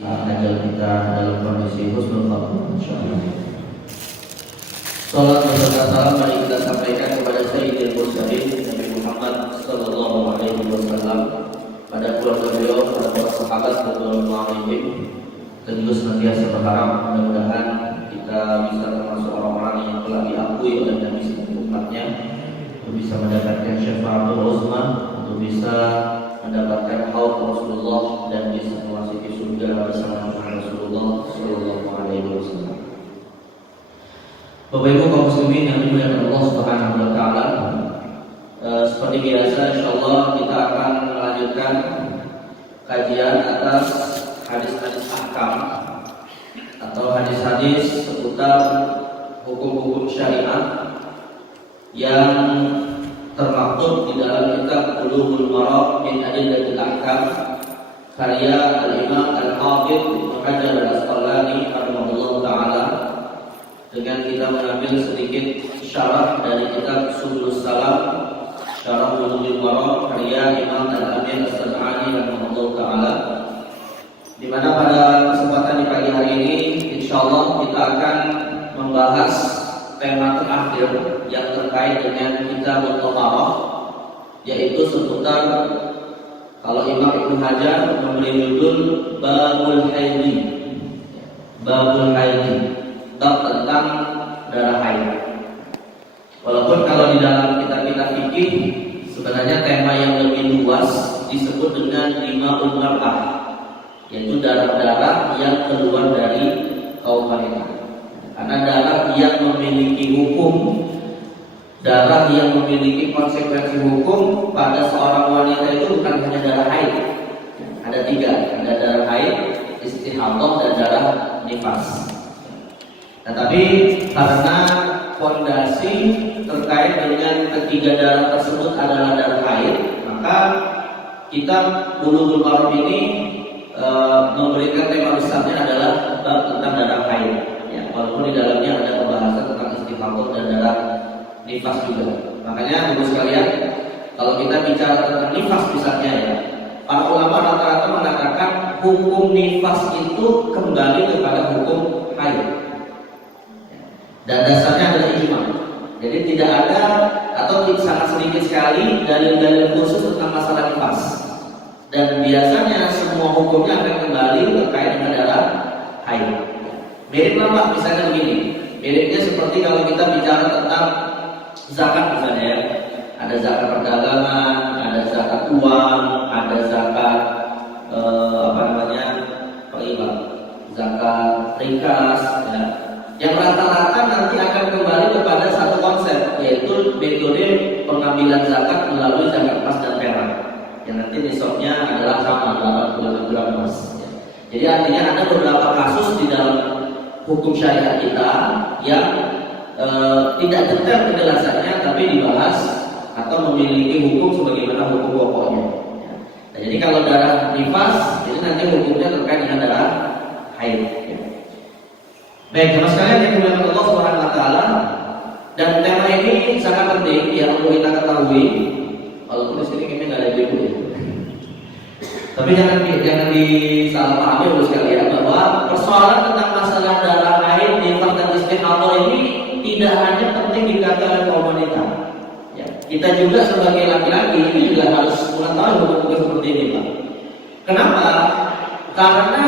ajal kita dalam kondisi husnul khotimah insyaallah. Salat beserta salam mari kita sampaikan kepada Sayyidil Mursalin Nabi Muhammad sallallahu alaihi wasallam, pada keluarga beliau, pada para sahabat radhiyallahu anhum. Kita juga senantiasa berharap mudah-mudahan kita bisa termasuk orang-orang yang telah diakui oleh Nabi sebagai umatnya, untuk bisa mendapatkan syafaatul uzma, untuk bisa mendapatkan haud Rasulullah dan bisa memasuki surga bersama Rasulullah sallallahu alaihi wasallam. Bapak Ibu kaum muslimin yang dimuliakan Allah Subhanahu wa taala, seperti biasa insyaallah kita akan melanjutkan kajian atas hadis-hadis ahkam atau hadis-hadis seputar hukum-hukum syariat yang termaktub di dalam kitab Bulughul Maram min Adillatil Ahkam karya Al-Imam Al-Hafidz Ibnu Hajar Al-Asqalani rahimahullah taala, dengan kita mengambil sedikit syarah dari kitab Subulus Salam Syarah Bulughul Maram karya Imam Al-Amin As-San'ani rahimahullah taala, di mana pada kesempatan di pagi hari ini insyaallah kita akan membahas tema terakhir yang terkait dengan kitab Thaharah, yaitu seputar, kalau Imam Ibnu Hajar memberi judul Babul Haidhi, Babul Haidhi, bab tentang darah haid. Walaupun kalau di dalam kitab-kitab fikih sebenarnya tema yang lebih luas disebut dengan Dima'ul Mar'ah, yaitu darah-darah yang keluar dari kaum wanita. Karena darah yang memiliki hukum, darah yang memiliki konsekuensi hukum pada seorang wanita itu bukan hanya darah haid. Ada tiga, ada darah haid, istihadah, dan darah nifas. Tetapi karena fondasi terkait dengan ketiga darah tersebut adalah darah haid, maka kitab Bulughul Maram ini memberikan tema besarnya adalah bab tentang darah haid. Ya, walaupun di dalamnya ada pembahasan tentang istihadah dan darah nifas juga. Makanya Ibu sekalian, kalau kita bicara tentang nifas misalnya ya, para ulama rata-rata mengatakan hukum nifas itu kembali kepada hukum haid. Dan dasarnya adalah ijma. Jadi tidak ada atau sangat sedikit sekali dalil-dalil khusus tentang masalah nifas. Dan biasanya semua hukumnya akan kembali terkait dengan darah haid. Miriplah Pak, misalnya begini. Miripnya seperti kalau kita bicara tentang zakat misalnya ya. Ada zakat perdagangan, ada zakat uang, ada zakat zakat rikas ya. Yang rata-rata nanti akan kembali kepada satu konsep, yaitu metode pengambilan zakat melalui zakat emas dan perak, yang nanti nisabnya adalah sama 80 gram emas. Jadi artinya ada beberapa kasus di dalam hukum syariat kita yang tidak detail penjelasannya, tapi dibahas atau memiliki hukum sebagaimana hukum pokoknya. Nah, jadi kalau darah nifas, itu nanti hukumnya terkait dengan darah haid. Baik, teman sekalian yang dimuliakan Allah Subhanahu wa taala, dan tema ini sangat penting ya untuk kita ketahui. Walaupun di sini kayaknya nggak ada ibu ya. Tapi jangan disalahpahami oleh sekalian bahwa persoalan tentang masalah darah haid, nifas dan istihadah ini tidak hanya penting dikatakan oleh kaum wanita. Ya, kita juga sebagai laki-laki ini juga harus mengetahui hukum-hukum seperti ini, Pak. Kenapa? Karena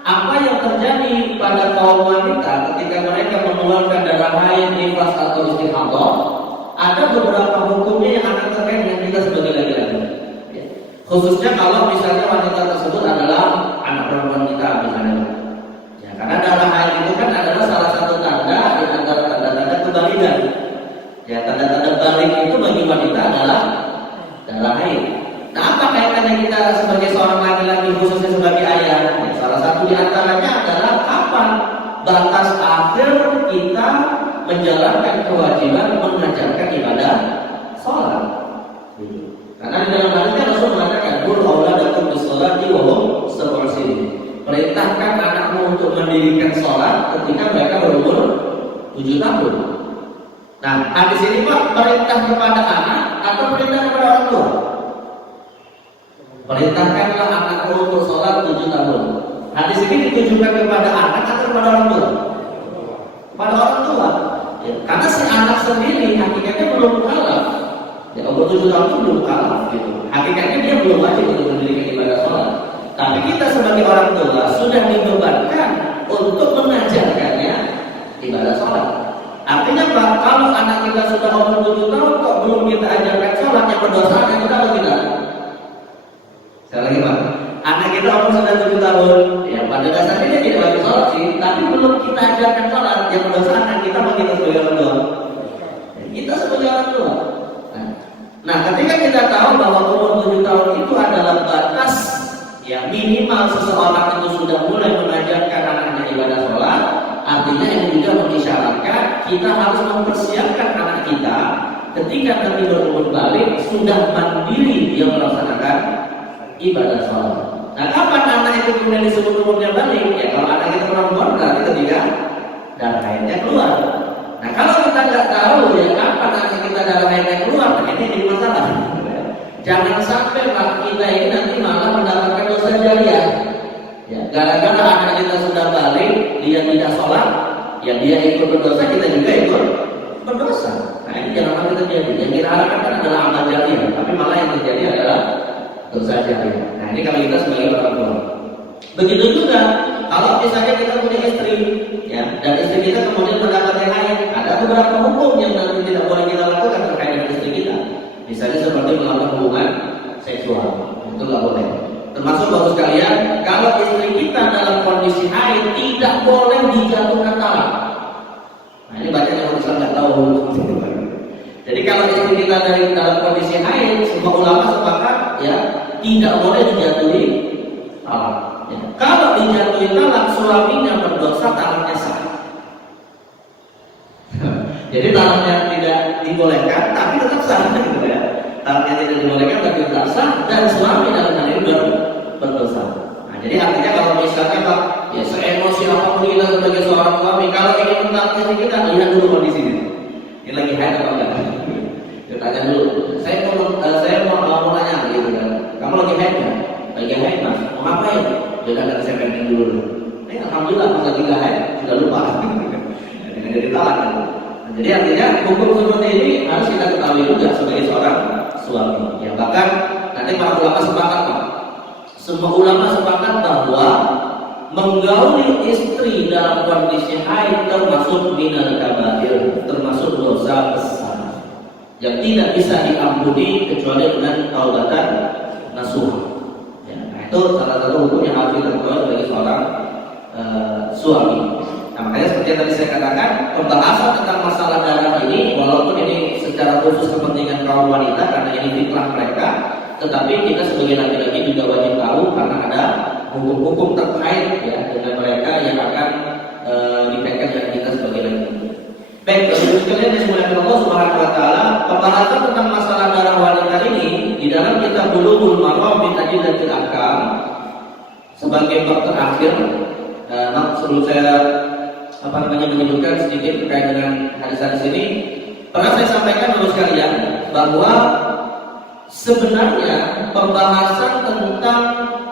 apa yang terjadi pada kaum wanita ketika mereka mengeluarkan darah haid, nifas atau istihadah, ada beberapa hukumnya yang akan terkait dengan kita sebagai laki-laki. Ya. Khususnya kalau misalnya wanita tersebut adalah anak perempuan kita misalnya. Ya, karena darah haid itu kan adalah salah satu tanda di antara tanda-tanda kebalikan. Ya, tanda-tanda balik itu bagi wanita adalah darah haid. Nah, apa kaitannya kita sebagai seorang laki-laki, khususnya sebagai ayah? Ya, salah satu di antaranya adalah kapan batas akhir kita menjalankan kewajiban mengajarkan ibadah sholat. Karena di dalam hadisnya Rasul mengatakan, "Qul auladakum bis-sholati wa hum sab'u sinin." Perintahkan anakmu untuk mendirikan sholat ketika mereka berumur 7 tahun. Nah, hadis ini Pak, perintah kepada anak atau perintah kepada orang tua? Perintahkanlah anakmu untuk sholat 7 tahun. Hadis ini ditujukan kepada anak atau kepada orang tua? Pada orang tua. Ya, karena si anak sendiri hakikatnya belum kalaf. Ya, umur 7 tahun itu belum kalaf gitu. Hakikatnya dia belum wajib untuk mendirikan ibadah sholat. Tapi kita sebagai orang tua sudah dibebankan untuk mengajarkannya ibadah sholat. Artinya Pak, kalau anak kita sudah umur 7 tahun kok belum kita ajarkan sholat, yang berdosa anak kita atau tidak? Sekali lagi Pak, anak kita umur sudah 7 tahun, ya pada dasarnya dia tidak wajib sholat sih, tapi belum kita ajarkan sholat, yang berdosa anak kita apa kita sebagai orang tua? Kita sebagai orang tua. Nah, ketika kita tahu bahwa umur 7 tahun itu adalah batas ya minimal seseorang itu sudah mulai mengajarkan anaknya ibadah sholat, artinya ini juga mengisyaratkan kita harus mempersiapkan anak kita ketika nanti berumur balik sudah mandiri dia melaksanakan ibadah sholat. Nah, kapan anak itu kemudian disebut umurnya balik? Ya kalau anak itu perempuan berarti ketika darah haidnya keluar. Nah, kalau kita nggak tahu ya kapan anak kita darah haidnya keluar, ini jadi masalah. Jangan sampai kita ini nanti malah mendapatkan dosa jariah. Ya, gara-gara anak kita sudah balik, dia tidak sholat, ya dia ikut berdosa, kita juga ikut berdosa. Nah, ini jangan sampai terjadi. Yang kita harapkan adalah amal jariah, tapi malah yang terjadi adalah dosa jariah. Nah, ini kalau kita sebagai orang tua. Begitu juga kalau misalnya kita punya istri, ya, dan istri kita kemudian mendapatkan haid, ada beberapa hukum yang nanti tidak boleh kita lakukan terkait dengan istri kita. Misalnya seperti melakukan hubungan seksual, itu nggak boleh. Termasuk bagus sekalian, kalau istri kita dalam kondisi haid tidak boleh dijatuhkan talak. Nah, ini banyak yang Islam nggak tahu. Jadi kalau istri kita dalam kondisi haid, semua ulama sepakat ya tidak boleh dijatuhi talak. Ya. Kalau dijatuhi talak, suaminya berdosa, talaknya sah. Jadi talaknya tidak dibolehkan, tapi tetap sah, gitu ya. Talaknya tidak dibolehkan, tapi tetap sah, dan suami dalam hal ini berdosa. Nah, jadi artinya kalau misalnya Pak, ya seemosi apapun kita sebagai seorang suami, kalau ingin mentalak kita, lihat dulu kondisinya. Ini lagi haid atau enggak? Kita tanya dulu. Saya mau nanya gitu kan. Kamu lagi haid nggak? Lagi haid Mas. Mau ngapain? Jangan nanti saya pending dulu. Alhamdulillah pas lagi nggak haid sudah lupa. Jadi talak kan. Jadi artinya hukum seperti ini harus kita ketahui juga sebagai seorang suami. Ya bahkan nanti para ulama sepakat Pak. Semua ulama sepakat bahwa menggauli istri dalam kondisi haid termasuk minal kabair, termasuk dosa besar yang tidak bisa diampuni kecuali dengan taubatan nasuha. Ya, nah itu salah satu hukum yang harus kita ketahui sebagai seorang suami. Nah, makanya seperti yang tadi saya katakan, pembahasan tentang masalah darah ini, walaupun ini secara khusus kepentingan kaum wanita karena ini fitrah mereka, tetapi kita sebagai laki-laki juga wajib tahu karena ada hukum-hukum terkait ya dengan mereka yang akan dikaitkan dengan kita sebagai laki-laki. Baik, teman-teman sekalian yang dimuliakan Allah Subhanahu wa taala, pembahasan tentang masalah darah wanita ini di dalam kitab Bulughul Maram min Adillatil Ahkam sebagai bab terakhir. Sebelum saya menyebutkan sedikit terkait dengan hadis-hadis ini, pernah saya sampaikan teman sekalian bahwa sebenarnya pembahasan tentang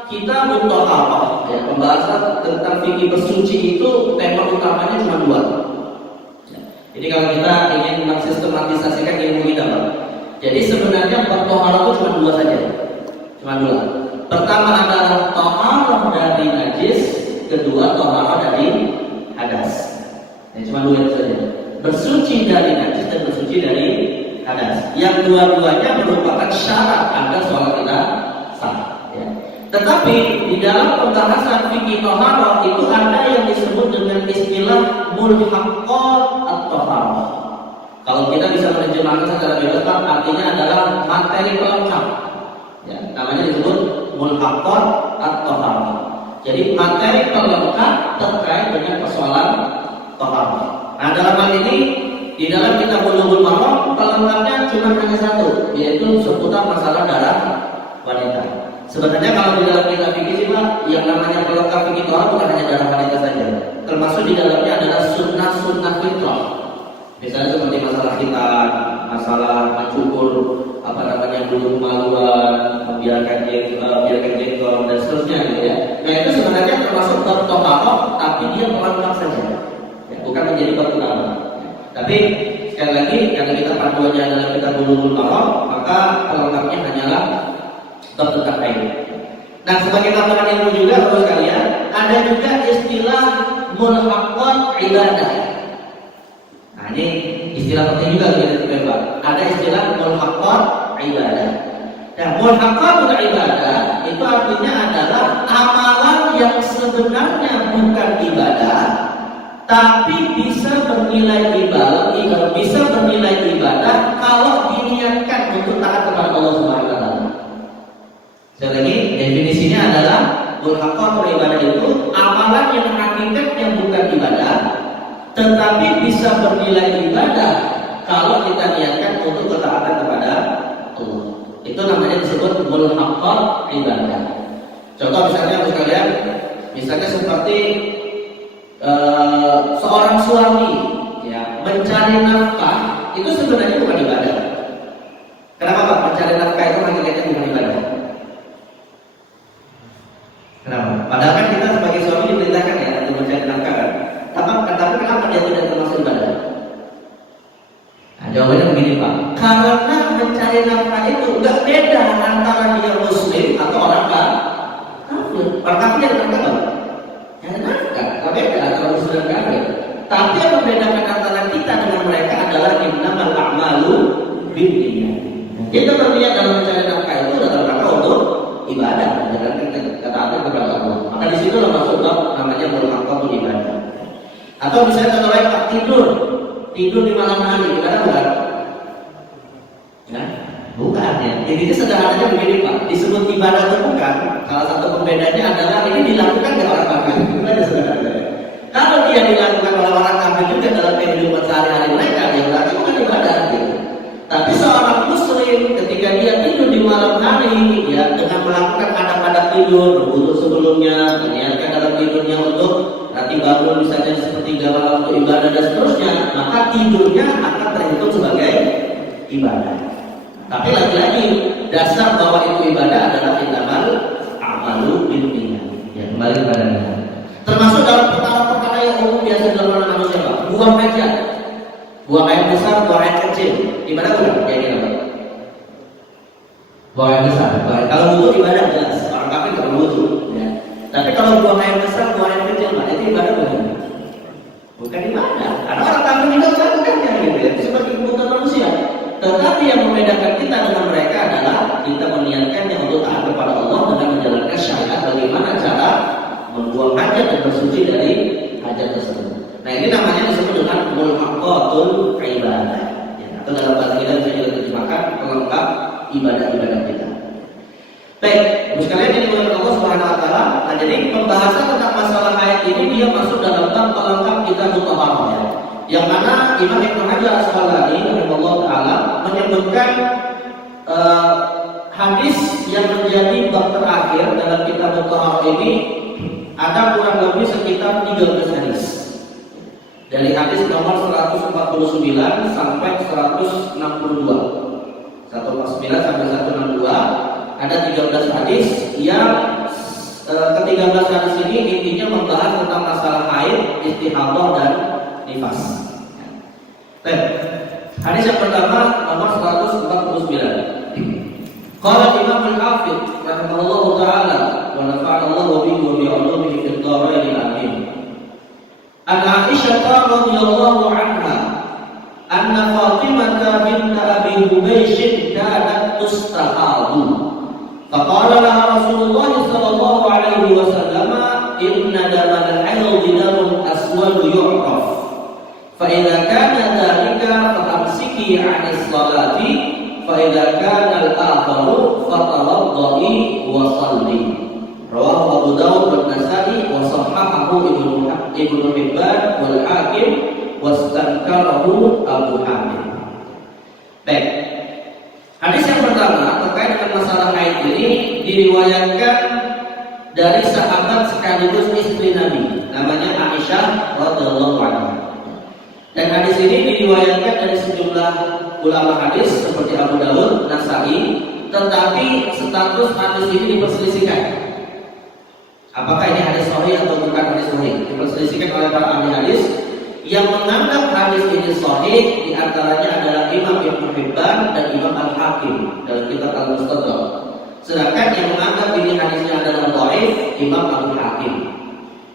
kitabut thaharah, ya, pembahasan tentang fikih bersuci itu tema utamanya cuma 2. Ya. Jadi kalau kita ingin mensistematisasikan ilmu kita, Pak. Jadi sebenarnya bab thaharah itu cuma 2 saja. Cuma 2. Pertama adalah thaharah dari najis, kedua thaharah dari hadas. Ya, cuma 2 itu saja. Bersuci dari najis dan bersuci dari hadas. Yang dua-duanya merupakan syarat agar sholat kita sah. Ya. Tetapi di dalam pembahasan fikih thaharah itu ada yang disebut dengan istilah mulhaqqat at-thaharah. Kalau kita bisa menerjemahkan secara bebas, artinya adalah materi pelengkap. Ya, namanya disebut mulhaqqat at-thaharah. Jadi materi pelengkap terkait dengan persoalan thaharah. Nah, dalam hal ini di dalam kitab Bulughul Maram pelengkapnya cuma hanya 1, yaitu seputar masalah darah wanita. Sebenarnya kalau di dalam kitab fikih sih Pak, yang namanya pelengkap fikih thaharah bukan hanya darah wanita saja. Termasuk di dalamnya adalah sunnah-sunnah fitrah. Misalnya seperti masalah khitan, masalah mencukur dulu kemaluan, biarkan jenggot dan seterusnya gitu ya. Nah itu sebenarnya termasuk bab toharoh, tapi dia pelengkap saja, ya, bukan menjadi bab utama. Tapi sekali lagi karena kita panduannya adalah kita bulugul maram, maka pelengkapnya hanyalah bab tentang air. Nah sebagai tambahan ilmu juga bapak sekalian, ada juga istilah mulhaqqat ibadah. Nah ini istilah penting juga kita coba. Ada istilah mulhaqqat ibadah. Nah mulhaqqatul ibadah itu artinya adalah amalan yang sebenarnya bukan ibadah, tapi bisa bernilai ibadah kalau diniatkan untuk taat kepada Allah Subhanahu wa taala. Sekali lagi definisinya adalah mulhaqqatul ibadah itu amalan yang hakikatnya bukan ibadah, tetapi bisa bernilai ibadah kalau kita niatkan untuk ketaatan kepada Allah. Itu namanya disebut mulhaqqat ibadah. Contoh misalnya seperti seorang suami ya, mencari nafkah itu sebenarnya bukan ibadah. Kenapa Pak? Mencari nafkah itu hakikatnya bukan ibadah. Kenapa? Padahal kan kita sebagai suami diperintahkan ya untuk mencari nafkah kan. Tapi kenapa dia tidak termasuk ibadah? Nah, jawabannya begini Pak. Karena mencari nafkah itu nggak beda antara dia muslim atau orang kafir. Orang kafir yang nafkah apa? Yang nafkah. Nggak beda antara muslim dan kafir. Tapi yang membedakan antara kita dengan mereka adalah innamal a'malu binniyat. Kita berniat dalam mencari nafkah itu dalam rangka untuk ibadah, dengan ketaatan kepada Allah. Maka di situ masuk namanya mulhaqqatul ibadah. Atau misalnya contoh lain Pak, tidur di malam hari, ibadah bukan? Ya, bukan ya. Intinya sederhananya begini Pak, disebut ibadah atau bukan? Salah satu pembedanya adalah ini dilakukan oleh orang kafir. Itu sederhana. Kalau dia dilakukan oleh orang kafir juga dalam kehidupan sehari-hari mereka, dia berarti bukan ibadah. Gitu. Tapi seorang muslim ketika dia tidur di malam hari, ya dengan melakukan adab-adab tidur, berwudu sebelumnya, meniatkan dalam tidurnya untuk nanti bangun misalnya sepertiga malam untuk ibadah dan seterusnya, maka tidurnya akan terhitung sebagai ibadah. Tapi lagi-lagi dasar bahwa itu ibadah adalah innamal a'malu binniyat. Ya kembali kepadanya. Termasuk dalam perkara-perkara yang umum biasa dilakukan manusia Pak. Buang air besar, buang air kecil. Ibadah bukan? Ya ini apa? Buang air besar. Kalau wudu ibadah jelas. Orang kafir tidak wudu. Ya. Tapi kalau buang air besar, buang air kecil, Pak, itu ibadah bukan? Bukan ibadah. Karena orang kafir juga melakukannya gitu ya. Itu seperti kebutuhan manusia. Tetapi yang membedakan kita dengan mereka adalah kita meniatkannya untuk taat kepada Allah dengan menjalankan syariat bagaimana cara membuang hajat dan bersuci dari hajat tersebut. Nah ini namanya disebut dengan mulhaqqatul ibadah. Ya, atau dalam bahasa kita bisa juga diterjemahkan pelengkap ibadah-ibadah kita. Baik, sekalian ini oleh Allah Subhanahu wa taala. Nah, jadi pembahasan tentang masalah ayat ini dia masuk dalam bab pelengkap kita mutahharah ya. Yang mana Imam Ibnu Hajar Asqalani rahimahullah taala menyebutkan hadis yang menjadi bab terakhir dalam kitab mutahharah ini ada kurang lebih sekitar 13 hadis. Dari hadis nomor 149 sampai 162. 149 sampai 162 ada 13 hadis yang ke-13 hadis ini intinya membahas tentang masalah haid, istihadah dan nifas. Baik. Hadis yang pertama nomor 149. Qala Imam Al-Hafidz rahimahullahu taala wa nafa'ana Allahu bihi wa bi 'ulumihi fid dharain amin. An Aisyah radhiyallahu anha anna Fatimah bint Abi Hubaysh kanat tustahadu. Faqala laha Rasulullah sallallahu alaihi wasallam inna damal al-hayd damun aswad yu'raf. Fa idza kana dhalika fa amsiki 'anis salati fa idza kana al-akharu fatawaddai wa shalli. Rawahu Abu Dawud wa Nasa'i wa sahahahu Ibnu Hibban wal Hakim wastankarahu Abu Hamid. Baik. Hadis yang pertama terkait dengan masalah haid ini diriwayatkan dari sahabat sekaligus istri Nabi, namanya Aisyah radhiyallahu anha. Dan hadis ini diriwayatkan dari sejumlah ulama hadis seperti Abu Dawud, Nasai, tetapi status hadis ini diperselisihkan. Apakah ini hadis sahih atau bukan hadis sahih? Diperselisihkan oleh para ahli hadis. Yang menganggap hadis ini sahih diantaranya adalah Imam Ibnu Hibban dan Imam Al-Hakim dalam kitab Al-Mustadrak. Sedangkan yang menganggap ini hadisnya adalah dhaif, Imam Abu Hatim.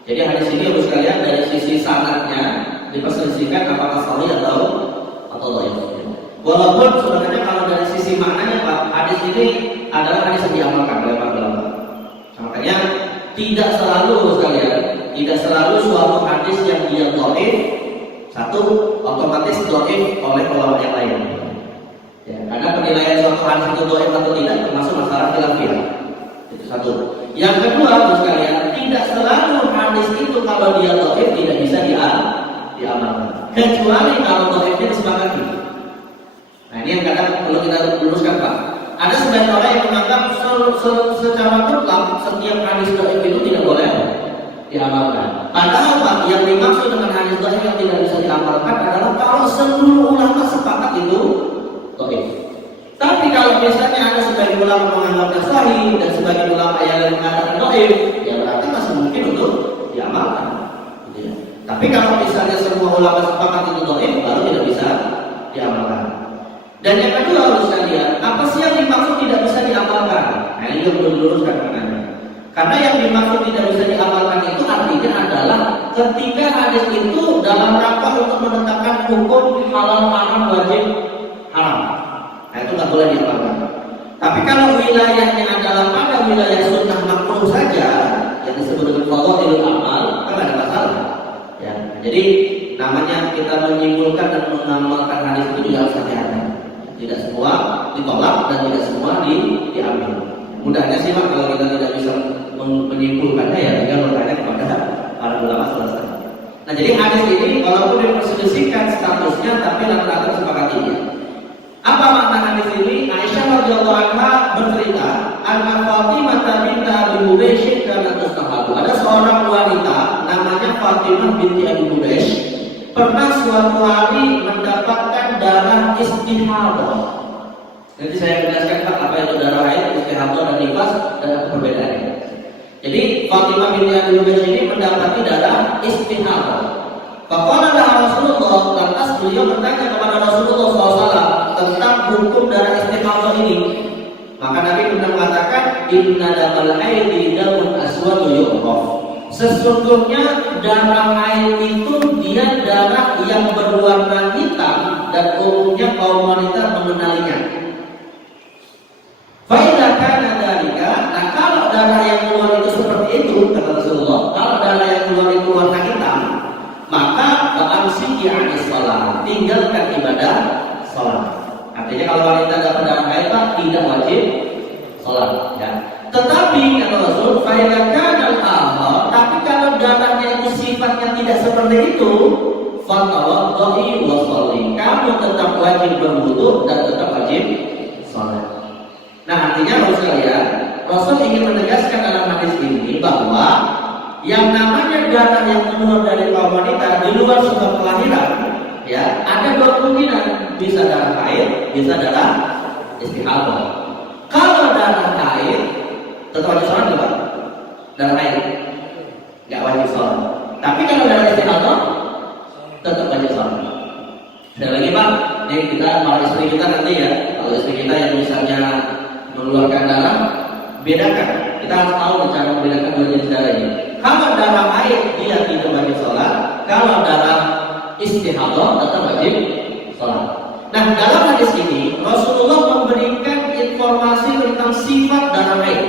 Jadi hadis ini harus sekalian dari sisi sanadnya diperselisihkan apakah sahih atau dhaif. Walaupun sebenarnya kalau dari sisi maknanya Pak, hadis ini adalah hadis yang diamalkan oleh para ulama. Makanya tidak selalu sekalian, tidak selalu suatu hadis yang dia dhaif satu otomatis dhaif oleh ulama yang lain. Ya, karena penilaian suatu hadis itu dhaif atau tidak termasuk masalah khilafiyah. Itu satu. Yang kedua, sekalian, tidak selalu hadis itu kalau dia dhaif tidak bisa diamalkan. Kecuali kalau dhaifnya disepakati. Nah, ini yang kadang perlu kita luruskan, Pak. Ada sebagian orang yang menganggap secara mutlak setiap hadis dhaif itu tidak boleh diamalkan. Padahal Pak, yang dimaksud dengan hadis dhaif yang tidak bisa diamalkan adalah kalau seluruh ulama sepakat itu dhaif. Tapi kalau misalnya ada sebagian ulama menganggapnya sahih dan sebagian ulama yang mengatakan dhaif, ya berarti masih mungkin untuk diamalkan. Gitu ya. Tapi kalau misalnya semua ulama sepakat itu dhaif, baru tidak bisa diamalkan. Dan yang kedua harus sekalian, apa sih yang dimaksud tidak bisa diamalkan? Nah, ini yang belum diluruskan maknanya. Karena yang dimaksud tidak bisa diamalkan itu artinya adalah ketika hadis itu dalam rangka untuk menetapkan hukum halal haram wajib haram. Nah, itu nggak boleh diamalkan. Tapi kalau wilayahnya adalah pada wilayah sunnah makruh saja, yang disebut dengan fadhailul amal, kan ada masalah. Ya, jadi namanya kita menyimpulkan dan mengamalkan hadis itu juga harus hati-hati. Tidak semua ditolak dan tidak semua diambil. Mudahnya sih Pak, kalau kita tidak bisa menyimpulkannya ya tinggal bertanya kepada para ulama selesai. Nah, jadi hadis ini walaupun diperselisihkan statusnya tapi rata-rata sepakatinya. Apa makna hadis ini? Aisyah radhiyallahu anha bercerita, "Anna Fatimah binti Abi Hubaysh kanat tustahabu." Ada seorang wanita namanya Fatimah binti Abi Hubaysh pernah suatu hari mendapatkan darah istihadah. Nanti saya jelaskan Pak apa itu darah haid, istihadah dan nifas dan apa perbedaannya. Jadi Fatimah binti Abi Hubaysh ini mendapati darah istihadah. Faqala laha Rasulullah, lantas beliau bertanya kepada Rasulullah SAW tentang hukum darah istihadah ini. Maka Nabi pernah mengatakan, "Inna damal haidi damun aswadu yu'raf." Sesungguhnya darah haid itu dia darah yang berwarna hitam dan umumnya kaum wanita mengenalinya. Faidah kana dzalika, nah kalau darah yang keluar itu seperti itu kata Rasulullah, kalau darah yang keluar itu warna hitam, maka ba'amsiki 'anis shalah, tinggalkan ibadah salat. Artinya kalau wanita dapat darah haid tidak wajib salat, ya. Tetapi kata Rasul, faidah kana al-akhar, tapi kalau darahnya itu sifatnya tidak seperti itu, fatawadda'i wa sholli, kamu tetap wajib berwudu dan tetap wajib salat. Nah, artinya harus sekalian, Rasul ingin menegaskan dalam hadis ini bahwa yang namanya darah yang keluar dari kaum wanita di luar sebab kelahiran, ya, ada dua kemungkinan, bisa darah haid, bisa darah istihadah. Kalau darah haid, tetap wajib sholat enggak? Darah haid nggak wajib sholat. Tapi kalau darah istihadah, tetap wajib sholat. Sekali lagi Pak, ini kita para istri kita nanti ya, kalau istri kita yang misalnya mengeluarkan darah, bedakan. Kita harus tahu cara membedakan dua jenis darah ini. Kalau darah haid dia tidak wajib sholat, kalau darah istihadah tetap wajib sholat. Nah, dalam hadis ini Rasulullah memberikan informasi tentang sifat darah haid,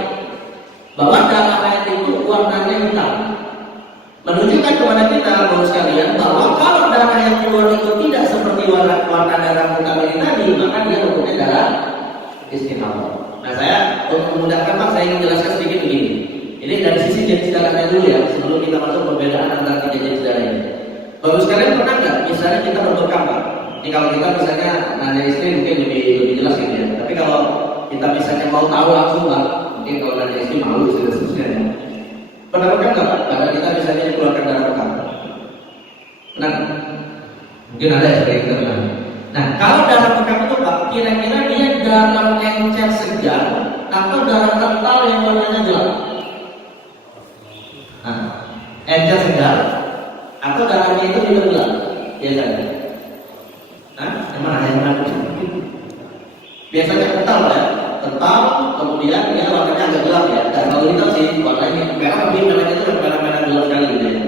bahwa darah haid itu warnanya hitam, menunjukkan kepada kita baru sekalian bahwa kalau darah yang keluar itu tidak seperti warna darah hitam ini tadi, maka dia hukumnya darah istihadah. Nah, saya untuk memudahkan Pak, saya ingin jelaskan sedikit begini. Ini dari sisi jenis darahnya dulu ya, sebelum kita masuk perbedaan antara tiga jenis darah ini. Baru sekalian pernah nggak, misalnya kita berbekam Pak? Ini kalau kita misalnya nanya istri mungkin lebih jelas gitu ya. Tapi kalau kita misalnya mau tahu langsung Pak, mungkin kalau nanya istri malu seterusnya ya. Pernah bekam nggak Pak? Pada kita misalnya dikeluarkan darah bekam. Pernah? Mungkin ada yang seperti itu. Nah, kalau darah bekam itu Pak, kira-kira dia darah encer segar atau darah kental yang warnanya gelap? Nah, encer segar atau darahnya itu juga gelap? Biasanya. Nah, yang mana? Biasanya kental ya, kental, kemudian dia warnanya agak gelap ya. Dan kalau kita sih warnanya merah, tapi merahnya itu merah-merah gelap sekali gitu ya.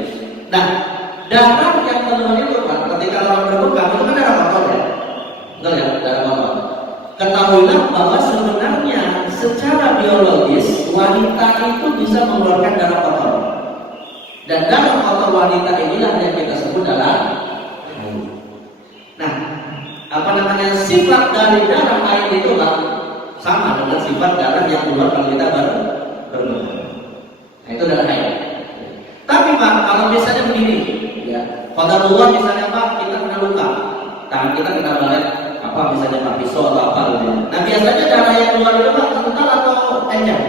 Nah, darah yang keluar itu Pak, ketika orang berbekam itu kan darah kotor ya. Betul ya, darah kotor. Ketahuilah bahwa sebenarnya secara biologis wanita itu bisa mengeluarkan darah kotor. Dan darah kotor wanita inilah yang kita sebut darah. Nah, sifat dari darah haid itu sama dengan sifat darah yang keluar kalau kita berlutut. Nah, itu darah haid. Tapi Pak, kalau misalnya begini, ya, qadarullah misalnya Pak, kita kena luka, tangan kita kena baret, apa misalnya Pak pisau atau apa gitu. Nah, biasanya darah yang keluar itu Pak kental atau encer?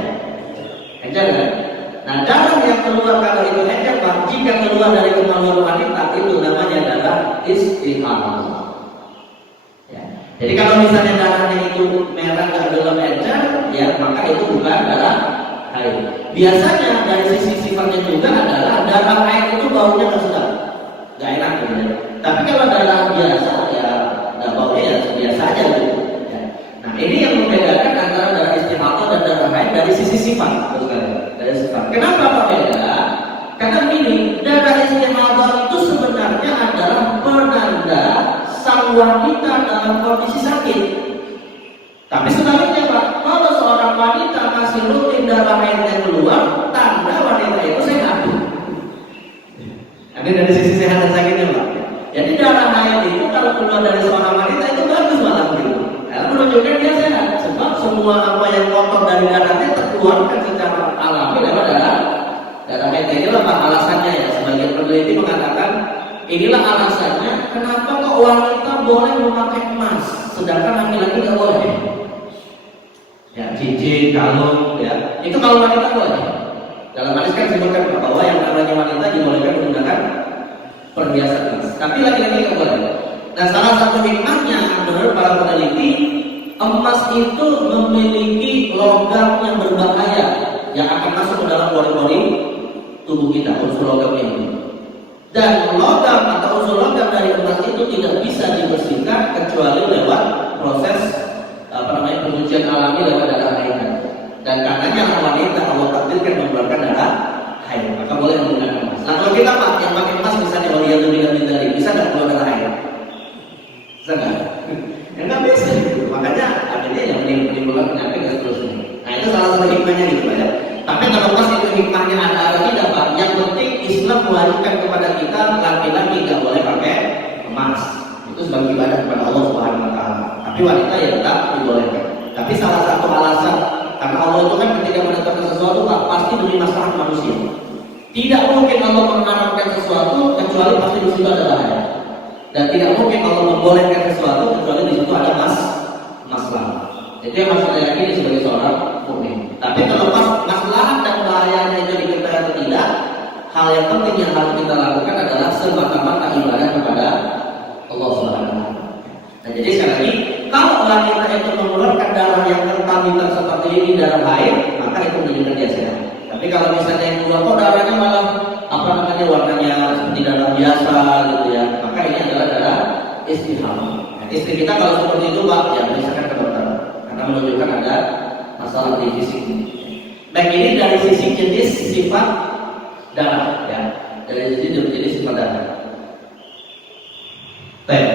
Encer kan? Nah, darah yang keluar kalau itu encer Pak, jika keluar dari kemaluan wanita itu namanya darah istihadah. Ya. Jadi kalau misalnya darahnya itu merah nggak dalam encer, ya maka itu bukan darah haid. Biasanya dari sisi sifatnya juga adalah darah haid itu baunya nggak sedap, nggak enak gitu ya. Tapi kalau darah biasa ya, baunya ya biasa aja gitu. Ya. Nah, ini yang membedakan antara darah istihadah dan darah haid dari sisi sifat, dari sifat. Kenapa Pak beda? Karena ini darah istihadah itu sebenarnya adalah penanda sang wanita dalam kondisi sakit. Tapi sebaliknya Pak, kalau seorang wanita masih rutin darah haidnya keluar, tanda wanita itu sehat. Ini dari sisi sehat dan sakitnya Pak. Jadi darah haid itu kalau keluar dari seorang wanita itu bagus malah gitu. Karena menunjukkan dia sehat. Sebab semua apa yang kotor dari darahnya terkeluarkan secara alami lewat darah haid. Inilah Pak alasannya ya. Sebagian peneliti mengatakan inilah alasannya kenapa kok wanita boleh memakai emas, sedangkan laki-laki nggak boleh. Ya, cincin, kalung, ya itu kalau wanita boleh. Dalam hadis kan disebutkan bahwa yang namanya wanita dibolehkan menggunakan perhiasan emas, tapi laki-laki nggak boleh. Nah, salah satu hikmahnya menurut para peneliti, emas itu memiliki logam yang berbahaya yang akan masuk ke dalam pori-pori tubuh kita, unsur logam ini. Dan logam atau unsur logam dari emas itu tidak bisa dibersihkan kecuali lewat proses pengujian alami lewat darah haid. Dan karenanya wanita Allah takdirkan mengeluarkan darah haid, maka boleh menggunakan emas. Nah, kalau kita Pak yang pakai emas misalnya kalau dia tidak bisa nggak keluar darah haid? Bisa nggak? Ya nggak bisa. Makanya akhirnya yang menimbulkan penyakit dan seterusnya. Nah, itu salah satu hikmahnya gitu Pak ya. Tapi kalau pas itu hikmahnya ada atau tidak Pak, yang penting Islam mewajibkan kepada kita laki-laki nggak boleh pakai emas. Itu sebagai ibadah kepada Allah Subhanahu Wa Taala. Tapi wanita ya tetap dibolehkan. Tapi salah satu alasan karena Allah itu kan ketika menentukan sesuatu Pak, pasti demi maslahat manusia. Tidak mungkin Allah mengharamkan sesuatu kecuali pasti di situ ada bahaya. Dan tidak mungkin Allah membolehkan sesuatu kecuali di situ ada masalah. Itu yang harus kita yakini sebagai seorang mukmin. Tapi kalau masalah dan bahayanya itu diketahui atau tidak, hal yang penting yang harus kita lakukan adalah semata-mata ibadah kepada Allah Subhanahu wa Ta'ala. Nah, jadi sekali lagi, kalau wanita itu mengeluarkan darah yang kental hitam seperti ini, darah haid, maka itu menunjukkan dia sehat. Tapi kalau misalnya yang keluar kok darahnya malah warnanya seperti darah biasa gitu ya, maka ini adalah darah istihadah. Nah, istri kita kalau seperti itu Pak, ya periksakan ke dokter karena menunjukkan ada masalah di fisik. Baik, ini dari sisi jenis sifat darah ya, dari sisi jenis sifat darah. Baik.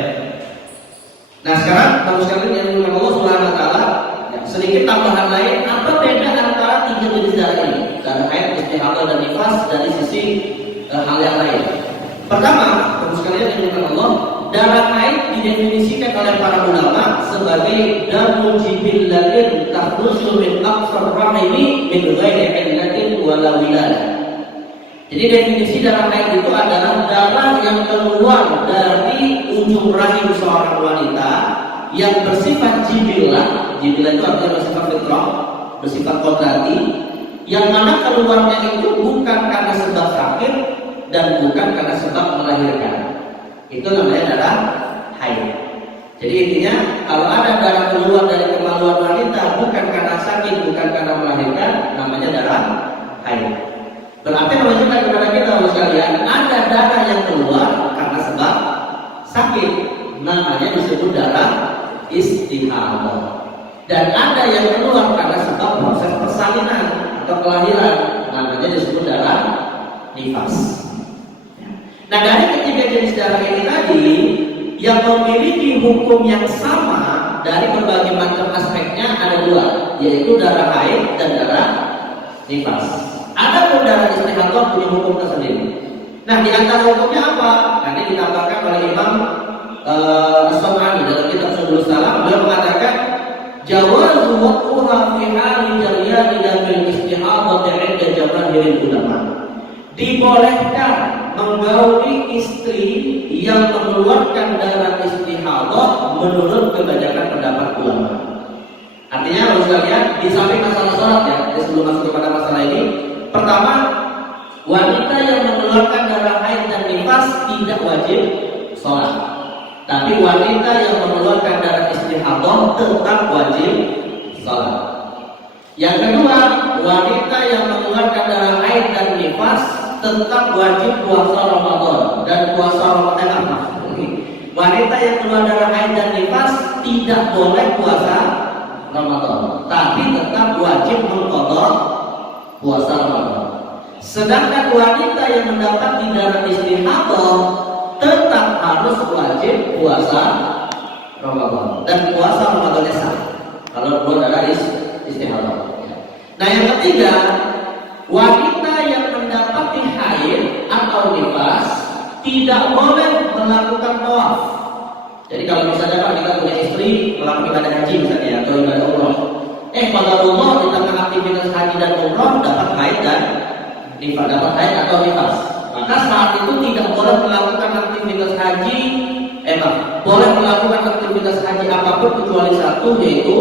Nah, sekarang kalau sekalian yang dimuliakan Allah Subhanahu Wa Taala, ya, sedikit tambahan lain, apa beda antara tiga jenis darah ini? Darah haid, istihadah dan nifas dari sisi hal yang lain. Pertama, kalau sekalian yang dimuliakan Allah, darah haid didefinisikan oleh para ulama sebagai damu jibillatin takhruju min aqsar rahimi min ghairi illatin wala wiladah. Jadi definisi darah haid itu adalah darah yang keluar dari ujung rahim seorang wanita yang bersifat jibillah. Jibillah itu artinya bersifat fitrah, bersifat kodrati, yang mana keluarnya itu bukan karena sebab sakit dan bukan karena sebab melahirkan. Itu namanya darah haid. Jadi intinya kalau ada darah keluar dari kemaluan wanita bukan karena sakit, bukan karena melahirkan, namanya darah haid. Berarti menunjukkan kepada kita sekalian ada darah yang keluar karena sebab sakit, namanya disebut darah istihadah. Dan ada yang keluar karena sebab proses persalinan atau kelahiran, namanya disebut darah nifas. Nah, dari ketiga jenis darah ini tadi yang memiliki hukum yang sama dari berbagai macam aspeknya ada dua, yaitu darah haid dan darah nifas. Ada pun darah istihadah punya hukum tersendiri. Nah, di antara hukumnya apa? Nanti ditambahkan oleh Imam As-Sam'ani dalam kitab Subulus Salam. Beliau mengatakan jawazu waqtuha fi hali jariyati damil istihadah 'inda jamaahiril ulama. Dibolehkan menggauli istri yang mengeluarkan darah istihadah menurut kebanyakan pendapat ulama. Artinya kalau sekalian, di samping masalah sholat ya, sebelum masuk kepada masalah ini, pertama, wanita yang mengeluarkan darah haid dan nifas tidak wajib sholat. Tapi wanita yang mengeluarkan darah istihadah tetap wajib sholat. Yang kedua, wanita yang mengeluarkan darah haid dan nifas tetap wajib puasa Ramadan dan puasa Ramadan. Wanita yang keluar darah haid dan nifas tidak boleh puasa Ramadan, tapi tetap wajib mengqadha puasa Ramadan. Sedangkan wanita yang mendapati darah istihadah tetap harus wajib puasa Ramadan dan puasa Ramadannya sah kalau keluar darah istihadah. Nah, yang ketiga, wanita yang mendapati haid atau nifas tidak boleh melakukan tawaf. Jadi kalau misalnya Pak kita punya istri melakukan ibadah haji misalnya atau ibadah umroh, pada umroh di tengah aktivitas haji dan umroh dapat haid dan nifas, dapat haid atau nifas, maka saat itu tidak boleh melakukan aktivitas haji, boleh melakukan aktivitas haji apapun kecuali satu, yaitu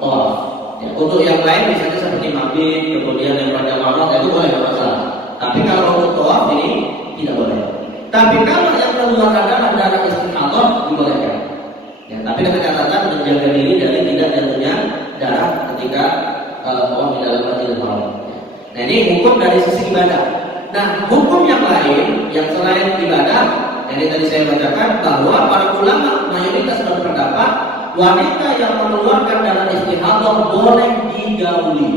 tawaf. Ya, untuk yang lain misalnya seperti mabit, kemudian yang berjamaah itu boleh, tidak masalah. Tapi kalau untuk tawaf ini tidak boleh. Tapi kalau yang keluar darah istihadah dibolehkan. Ya, tapi dengan catatan menjaga diri dari tidak jatuhnya darah ketika tawaf di dalam Masjidil Haram. Nah, ini hukum dari sisi ibadah. Nah, hukum yang lain yang selain ibadah, yang tadi saya bacakan bahwa para ulama mayoritas berpendapat wanita yang mengeluarkan darah istihadah boleh digauli.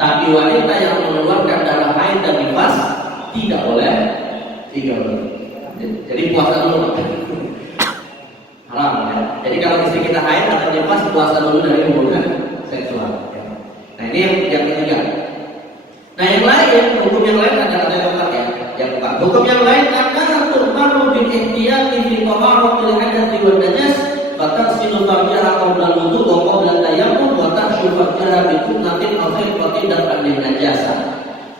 Tapi wanita yang mengeluarkan darah haid dan nifas tidak boleh digauli. Jadi puasa dulu. Haram ya. Jadi kalau istri kita haid atau nifas, puasa dulu dari hubungan seksual. Nah, ini yang ketiga. Nah, yang lain, hukum yang lain adalah yang keempat ya. Yang keempat, hukum yang lain adalah turmaru bil ihtiyati fi taharatil hadathi wan najas. Fatasinu farjaha qabla al-wudu wa qabla tayammum wa tahshu farjaha bi sunnatin aw khilqatin daf'an lin najasa.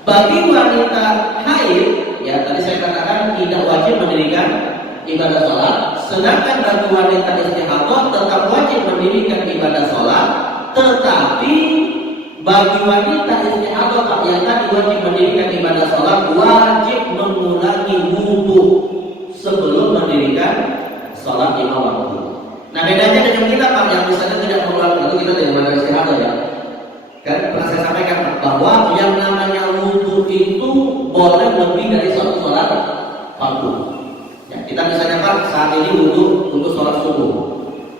Bagi wanita haid, ya tadi saya katakan tidak wajib mendirikan ibadah sholat. Sedangkan bagi wanita istihadah tetap wajib mendirikan ibadah sholat. Tetapi bagi wanita istihadah yang tadi wajib mendirikan ibadah sholat, wajib mengulangi wudu sebelum mendirikan sholat lima waktu. Nah, bedanya dengan kita Pak yang misalnya tidak mengulangi, itu kita tidak mengulangi istihadah ya. Kan pernah saya sampaikan bahwa yang namanya wudu itu boleh lebih dari satu sholat fardu. Ya, kita misalnya Pak saat ini wudu untuk sholat subuh.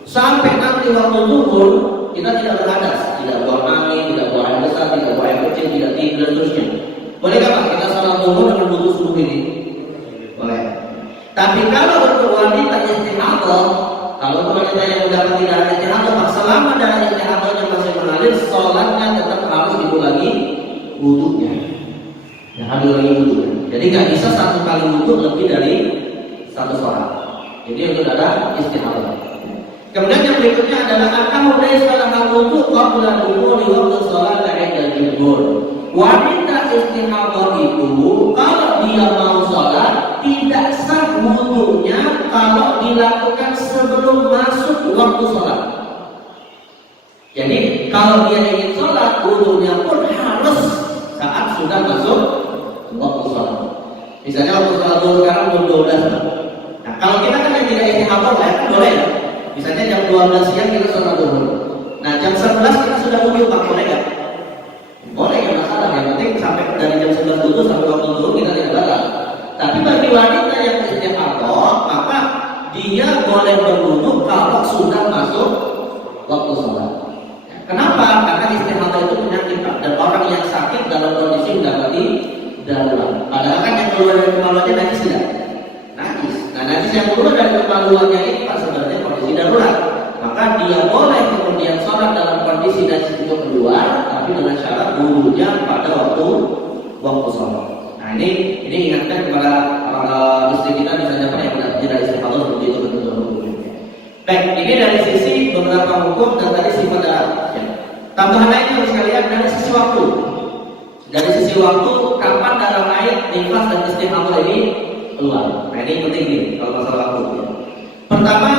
Sampai nanti waktu zuhur kita tidak berhadas, tidak buang angin, tidak buang air besar, tidak buang air kecil, tidak tidur dan seterusnya. Boleh nggak Pak kita sholat zuhur dengan wudu subuh ini? Boleh. Tapi kalau untuk wanita istihadah, kalau wanita yang mendapati darah istihadah, selama darah istihadahnya masih mengalir, sholatnya tetap harus diulangi wudunya. Ya, harus diulangi wudunya. Jadi nggak bisa satu kali wudu lebih dari satu sholat. Jadi itu darah istihadah. Kemudian yang berikutnya adalah annahu laisa lahu wudu qabla dukhuli waqti shalat 'inda al-jumhur. Wanita istihadah itu kalau dia mau sholat tidak sah wudunya kalau dilakukan sebelum masuk waktu sholat. Jadi kalau dia ingin sholat, wudunya pun harus saat sudah masuk waktu sholat. Misalnya waktu sholat dulu sekarang jam 12. Nah, kalau tidak istihadah ya kan boleh ya. Misalnya jam 12 siang kita sholat zuhur. Nah jam 11 kita sudah wudhu, Pak, boleh nggak? Boleh, nggak masalah. Yang penting sampai dari jam 11 dulu sampai waktu zuhur kita tidak batal. Tapi bagi wanita yang istihadah, maka dia boleh berwudhu kalau sudah masuk waktu sholat. Kenapa? Karena istihadah itu penyakit, Pak. Dan orang yang sakit dalam kondisi mendapati darurat. Padahal kan yang keluar dari kemaluannya najis tidak? Najis. Nah najis yang keluar dari kemaluannya ini Pak sebenarnya kondisi darurat. Maka dia boleh kemudian sholat dalam kondisi najis itu keluar, tapi dengan syarat wudhunya pada waktu sholat. Nah ini ingatkan kepada para istri kita misalnya Pak yang tidak istihadah seperti itu betul-betul hukumnya. Baik, ini dari sisi beberapa hukum dan tadi sifat darah. Ya. Tambahan lainnya harus sekalian dari sisi waktu. Dari sisi waktu, kapan darah haid, nifas dan istihadah ini keluar. Nah ini penting nih kalau masalah waktu. Ya. Pertama,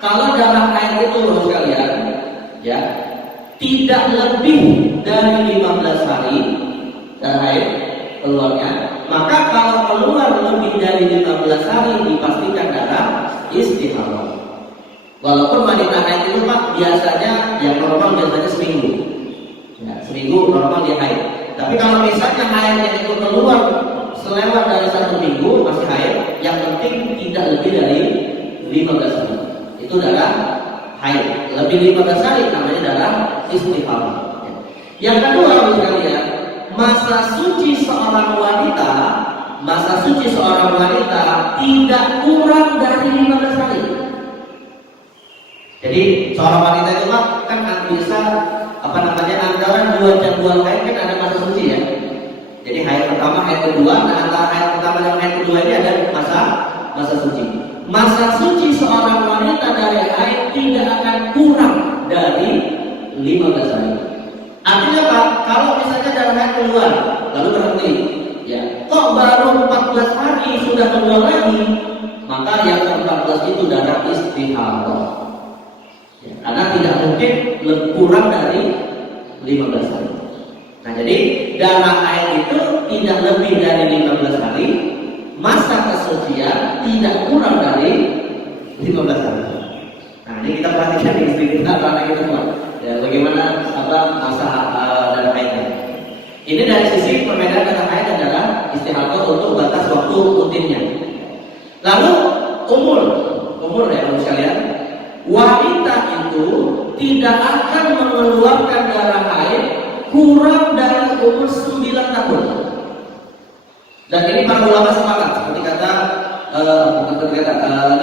kalau darah haid itu harus sekalian, ya tidak lebih dari 15 hari darah haid keluarnya. Maka kalau keluar lebih dari 15 hari dipastikan darah istihadah. Walaupun wanita haid itu Pak biasanya yang normal biasanya seminggu. Ya, seminggu normal dia haid. Tapi kalau misalnya haidnya itu keluar selewat dari 1 minggu masih haid, yang penting tidak lebih dari 15 hari. Itu darah haid. Lebih 15 hari namanya darah istihadah. Yang kedua sekalian, masa suci seorang wanita tidak kurang dari 15 hari. Jadi seorang wanita itu kan bisa antara 2 jadwal haid kan ada masa suci ya. Jadi haid pertama, haid kedua. Nah antara haid pertama dan haid kedua ini ada masa suci. Masa suci seorang wanita dari haid tidak akan kurang dari 15 hari. Artinya Pak, kalau misalnya darah haid keluar lalu berhenti, ya kok baru 14 hari sudah keluar lagi, maka yang ke-14 itu darah istihadah. Karena tidak mungkin kurang dari 15 hari. Nah jadi darah haid itu tidak lebih dari 15 hari, masa kesucian tidak kurang dari 15 hari. Nah ini kita perhatikan di istri kita, anak kita semua. Ya, bagaimana masa darah haidnya. Ini dari sisi perbedaan darah haid dan darah istihadah untuk batas waktu rutinnya. Lalu umur ya teman sekalian. Wanita itu tidak akan mengeluarkan darah haid kurang dari umur 9 tahun. Dan ini para ulama sepakat, seperti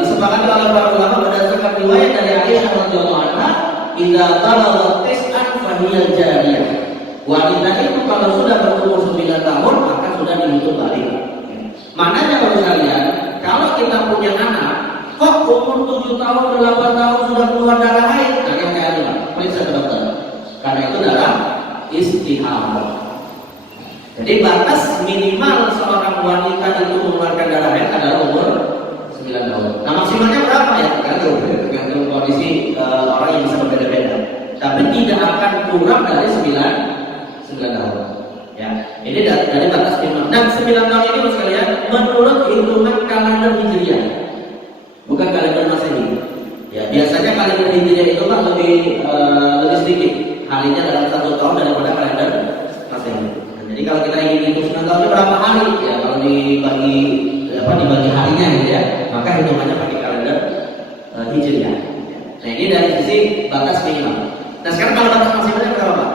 disepakati oleh para ulama berdasarkan riwayat dari Aisyah radhiyallahu anha, "Idza balaghat tis'an fa hiya jariyah." Wanita itu kalau sudah berumur 9 tahun maka sudah dihitung balik. Maknanya baru sekalian, kalau kita punya anak kok umur 7 tahun, 8 tahun sudah keluar darah haid, periksa ke dokter. Karena itu darah istihadah. Jadi batas minimal seorang wanita itu mengeluarkan darah haid adalah umur 9 tahun. Nah maksimalnya berapa ya? Tergantung kondisi orang yang bisa berbeda-beda. Tapi tidak akan kurang dari 9 tahun. Ya, ini dari batas minimal. Dan 9 tahun ini sekalian menurut hitungan kalender Hijriah. Bukan kalender Masehi. Ya, biasanya kalender Hijriah itu kan lebih sedikit harinya dalam 1 tahun daripada kalender Masehi. Nah, jadi kalau kita ingin hitung 9 tahun berapa hari? Ya, kalau dibagi harinya gitu ya, maka hitungannya pakai kalender Hijriah. Nah, ini dari sisi batas minimal. Nah, sekarang kalau batas maksimalnya berapa, Pak?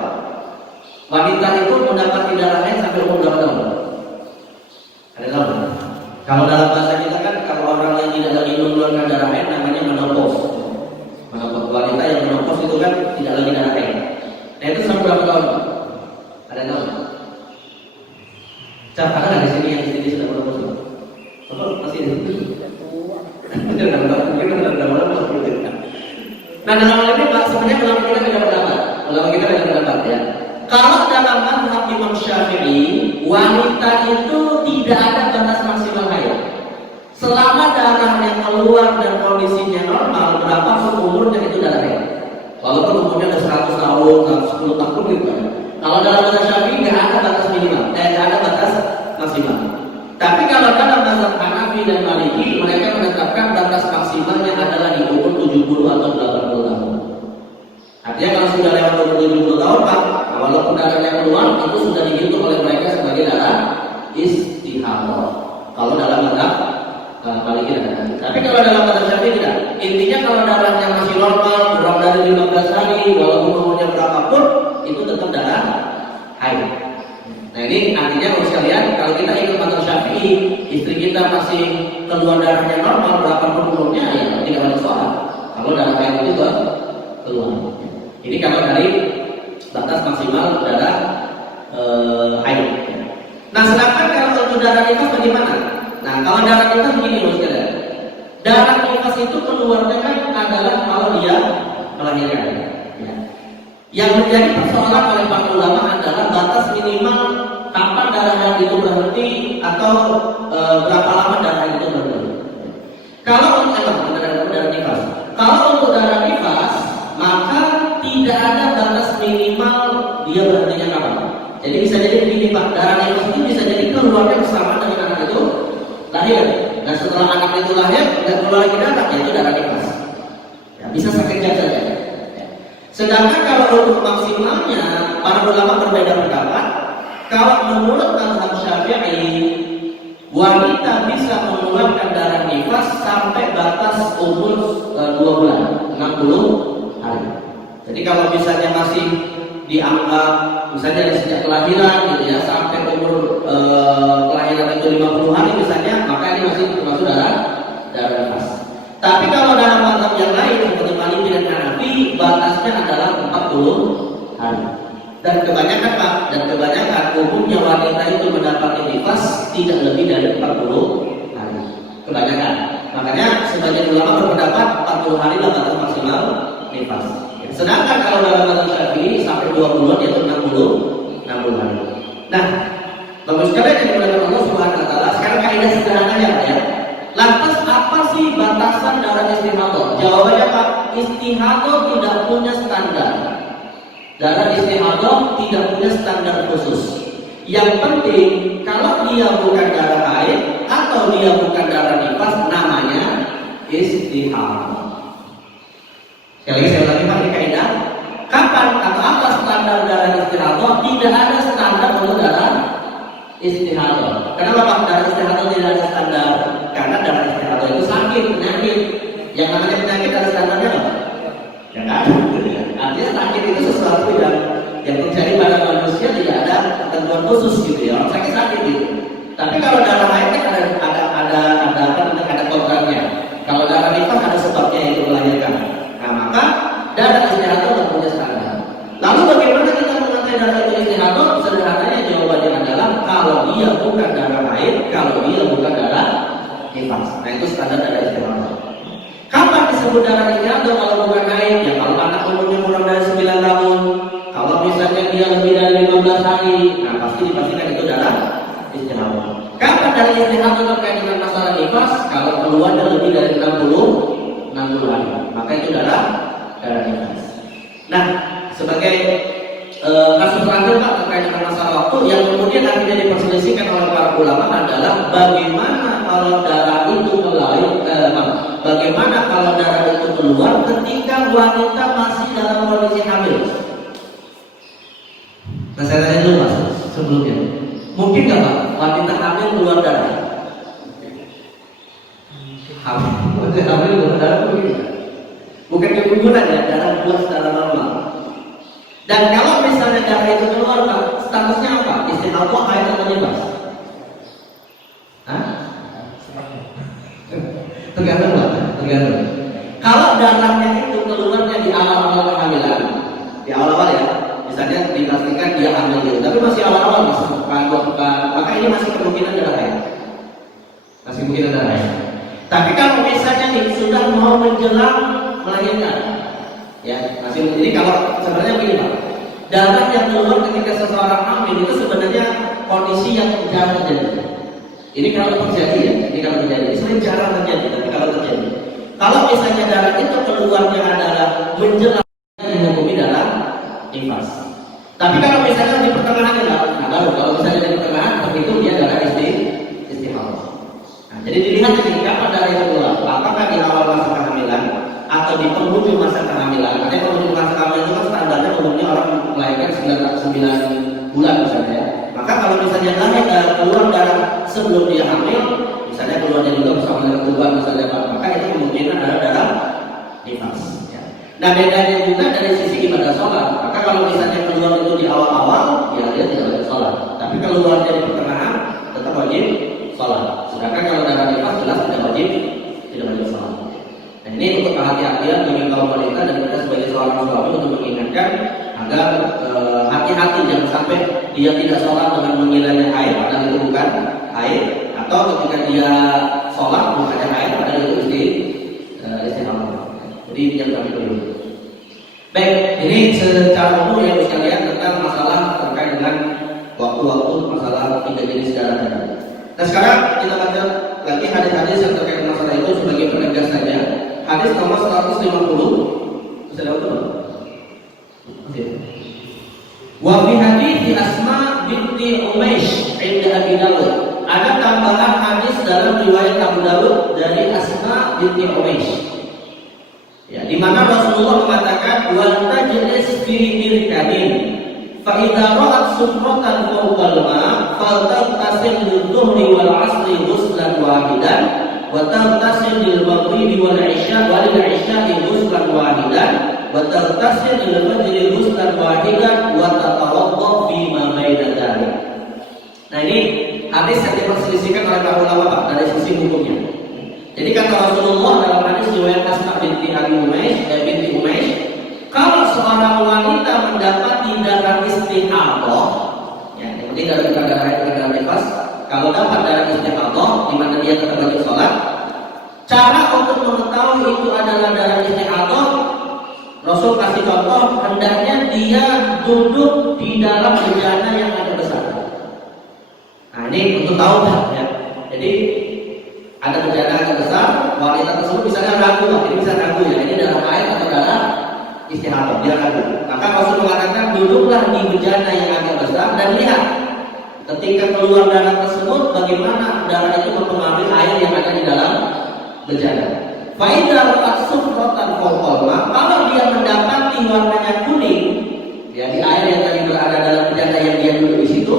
Wanita itu mendapat darah haid sampai umur berapa tahun? Ada tahu? Kalau dalam bahasa kita kan kalau orang yang tidak lagi mengeluarkan darah haid namanya menopause. Wanita yang menopause itu kan tidak lagi darah haid. Nah itu sampai berapa tahun? Ada tahu? Ada di sini yang di sini sudah menopause? Masih di sini. Nah dalam hal ini Pak sebenarnya ulama kita tidak berpendapat ya. Kalau dalam mazhab Imam Syafi'i, wanita itu tidak ada batas maksimal haid. Selama darahnya keluar dan kondisinya normal, berapapun umurnya itu darah haid. Walaupun umurnya ada 100 tahun, 10 tahun gitu kan. Kalau dalam mazhab Syafi'i nggak ada batas minimal, nggak ada batas maksimal. Tapi kalau dalam mazhab Hanafi Hanafi dan Maliki mereka menetapkan batas maksimalnya adalah di umur 70 atau 80 tahun. Artinya kalau sudah lewat umur 70 tahun Pak, walaupun darahnya keluar itu sudah dihitung oleh mereka sebagai darah istihadah. Kalau dalam mazhab Maliki dan Hanafi. Tapi kalau dalam mazhab Syafi'i tidak. Intinya kalau darahnya masih normal, kurang dari 15 hari, walaupun umurnya berapapun, itu tetap darah haid. Nah ini artinya untuk sekalian, kalau kita ikut mazhab Syafi'i, istri kita masih keluar darahnya normal, berapapun umurnya, ya tidak ada soal. Kalau darah haid itu keluar. Ini kalau dari batas maksimal darah haid. Nah sedangkan kalau untuk darah nifas bagaimana? Nah kalau darah nifas begini bos sekalian. Darah nifas itu keluarnya kan adalah kalau dia melahirkan. Ya. Yang menjadi persoalan oleh para ulama adalah batas minimal kapan darah haid itu berhenti atau berapa lama darah haid itu berhenti. Kalau untuk darah nifas, kalau untuk darah nifas maka tidak ada batas minimal dia berhentinya kapan. Jadi bisa jadi begini Pak, darah nifas itu bisa jadi keluarnya bersama dengan anak itu lahir. Dan setelah anak itu lahir, tidak keluar lagi darah, yaitu darah nifas. Ya, bisa sekejap saja. Sedangkan kalau untuk maksimalnya, para ulama berbeda pendapat. Kalau menurut mazhab Syafi'i, wanita bisa mengeluarkan darah nifas sampai batas umur 2 bulan, 60 hari. Jadi kalau misalnya masih dianggap misalnya dari sejak kelahiran gitu ya sampai umur kelahiran itu 50 hari misalnya, maka ini masih termasuk darah nifas. Tapi kalau dalam mazhab yang lain seperti Maliki dan Hanafi, batasnya adalah 40 hari. Dan kebanyakan Pak, umumnya wanita itu mendapatkan nifas tidak lebih dari 40 hari. Kebanyakan. Makanya sebagian ulama berpendapat 40 hari lah batas maksimal nifas. Sedangkan kalau dalam mazhab Syafi'i sampai 20-an yaitu 60 hari. Nah, bagus sekali yang digunakan Allah Subhanahu wa taala. Sekarang kaidah sederhananya ya. Lantas apa sih batasan darah istihadah? Jawabannya Pak, istihadah tidak punya standar. Darah istihadah tidak punya standar khusus. Yang penting kalau dia bukan darah haid atau dia bukan darah nifas, namanya istihadah. Sekali lagi saya ulangi Pak, ini kaidah. Kapan atau apa standar darah istihadah? Tidak ada standar untuk darah istihadah. Kenapa Pak? Darah istihadah tidak ada standar. Karena darah istihadah itu sakit, penyakit. Yang namanya penyakit ada standarnya Pak? Ya kan? Artinya sakit itu sesuatu yang terjadi pada manusia, tidak ada ketentuan khusus gitu ya. Orang sakit gitu. Tapi kalau darah haid kan ada kontraknya. Kalau darah nifas ada sebabnya yaitu melahirkan. Nah maka darah istihadah tidak punya standar. Lalu bagaimana kita mengatai darah itu istihadah? Sederhananya jawabannya adalah kalau dia bukan darah haid, kalau dia bukan darah nifas. Nah itu standar darah istihadah. Kapan disebut darah istihadah kalau bukan haid? Ya kalau anak umurnya kurang dari 9 tahun. Kalau misalnya dia lebih dari 15 hari, nah pasti dipastikan itu darah istihadah. Kapan darah istihadah terkait dengan masalah nifas? Kalau keluarnya lebih dari 60 hari, maka itu darah nifas. Nah, sebagai kasus terakhir Pak terkait dengan masalah waktu yang kemudian akhirnya diperselisihkan oleh para ulama adalah bagaimana kalau darah itu bagaimana kalau darah itu keluar ketika wanita masih dalam kondisi hamil. Nah saya tanya dulu Mas sebelumnya, mungkin nggak Pak wanita hamil keluar darah? Hamil keluar darah mungkin? Bukan keguguran ya, darah keluar secara normal. Dan kalau misalnya darah itu keluar Pak, statusnya apa? Istihadah haid atau nifas? Hah? Tergantung Pak, tergantung. Kalau darahnya itu keluarnya di awal-awal kehamilan, di awal-awal ya, misalnya dipastikan dia hamil gitu, tapi masih awal-awal masih maka ini masih kemungkinan darah haid. Masih kemungkinan darah haid. Tapi kalau misalnya nih sudah mau menjelang melahirkan, ya masih. Jadi kalau sebenarnya begini Pak, darah yang keluar ketika seseorang hamil itu sebenarnya kondisi yang jarang terjadi. Ini kalau terjadi ya, ini sering jarang terjadi, tapi kalau terjadi, kalau misalnya darah itu keluarnya adalah menjelang dihukumi darah nifas. Tapi kalau misalnya di pertengahan ya, nah baru kalau misalnya di pertengahan, itu dia darah istihadah. Nah, jadi dilihat ini kapan darah itu keluar. Apakah di awal masa kehamilan atau di penghujung masa kehamilan? Karena penghujung masa kehamilan itu kan standarnya umumnya orang melahirkan 9 bulan misalnya ya. Maka kalau misalnya keluar darah sebelum dia hamil, misalnya keluar dari itu bersama dengan keluar misalnya, maka itu kemungkinan adalah darah nifas. Ya. Nah bedanya juga dari sisi ibadah sholat. Maka kalau misalnya keluar itu di awal-awal, ya dia tidak wajib sholat. Tapi keluar dari pertengahan, tetap wajib sholat. Sedangkan kalau darah nifas jelas tidak wajib sholat. Nah ini untuk kehati-hatian bagi kaum wanita dan kita sebagai seorang suami untuk mengingatkan agar hati-hati jangan sampai dia tidak sholat dengan mengiranya air padahal itu bukan air, atau ketika dia sholat bukannya air padahal itu istihamah. Jadi yang kami perlu. Baik, ini secara umum ya sekalian tentang masalah terkait dengan waktu-waktu masalah 3 jenis darah tadi. Nah sekarang kita baca lagi hadis-hadis yang terkait dengan masalah itu sebagai penegas saja. Hadis nomor 150. Sudah betul? Wa fi hadits Asma binti Umaysh inda Abi Dawud. Ada tambahan hadis dalam riwayat Abu Dawud dari Asma binti Umaysh. Ya, di mana Rasulullah mengatakan wa tajlis fi mirkanin fa idza ra'at sufratan fawqa al-ma faltasil lidh-dhuhri wal 'asri ghuslan wahidan wa taghtasil lil maghribi wal 'isya wal 'isya'i ghuslan wahidan wa taghtasil lil fajri ghuslan wahidan wa tatawadda fi ma baina dzalik. Nah ini hadis yang diperselisihkan oleh para ulama Pak dari sisi hukumnya. Jadi kata Rasulullah dalam hadis riwayat Asma binti Umaysh, kalau seorang wanita mendapati darah istihadah, ya, yang penting dari darah nifas, kalau dapat darah istihadah di mana dia tetap wajib sholat, cara untuk mengetahui itu adalah darah istihadah, Rasul kasih contoh, hendaknya dia duduk di dalam bejana yang agak besar. Nah ini untuk tahu ya. Jadi ada bejana agak besar, wanita tersebut misalnya ragu, ini bisa ragu ya, ini darah haid atau darah istihadah, dia ragu. Maka Rasul mengatakan duduklah di bejana yang agak besar dan lihat ketika keluar darah tersebut bagaimana darah itu mempengaruhi air yang ada di dalam bejana. Faidah sufratan fawqa, kalau dia mendapati warnanya kuning, ya di air yang tadi berada dalam bejana yang dia duduk di situ,